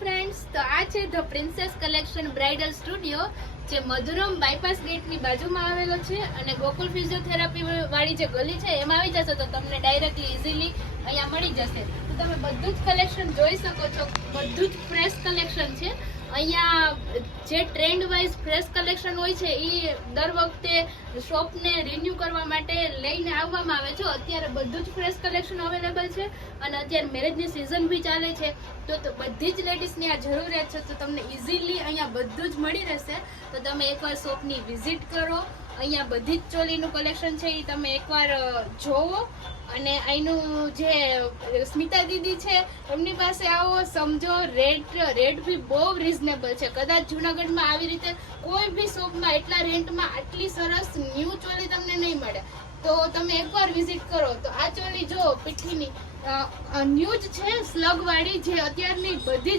Friends, તો આ છે the princess collection bridal studio, જે મધુરમ બાયપાસ ગેટની બાજુમાં આવેલો છે. અને ગોકુલ ફિઝિયોથેરાપી વાળી જે ગલી છે એમાં આવી જશો તો તમને ડાયરેક્ટલી ઇઝીલી અહીંયા મળી જશે. તો તમે બધું જ કલેક્શન જોઈ શકો છો. બધું જ ફ્રેશ કલેક્શન છે. અહીંયા જે ટ્રેન્ડ વાઇઝ ફ્રેશ કલેક્શન હોય છે એ દર વખતે શોપને રિન્યુ કરવા માટે લઈને આવવામાં આવે છે. અત્યારે બધું જ ફ્રેશ કલેક્શન અવેલેબલ છે અને અત્યારે મેરેજની સિઝન બી ચાલે છે, તો બધી જ લેડીઝની આ જરૂરિયાત છે. તો તમને ઇઝીલી અહીંયા બધું જ મળી રહેશે. તો તમે એકવાર શોપની વિઝિટ કરો. અહીંયા બધી જ ચોલીનું કલેક્શન છે એ તમે એકવાર જોવો. અને અહીંનું જે સ્મિતા દીદી છે એમની પાસે આવો, સમજો. રેટ બી બહુ રિઝનેબલ છે. કદાચ જુનાગઢમાં આવી રીતે કોઈ બી શોપમાં એટલા રેન્ટમાં આટલી સરસ ન્યૂ ચોલી તમને નહીં મળે. તો તમે એકવાર વિઝિટ કરો. તો આ ચોલી જો પીઠીની ન્યૂ જ છે, સ્લગ વાળી, જે અત્યારની બધી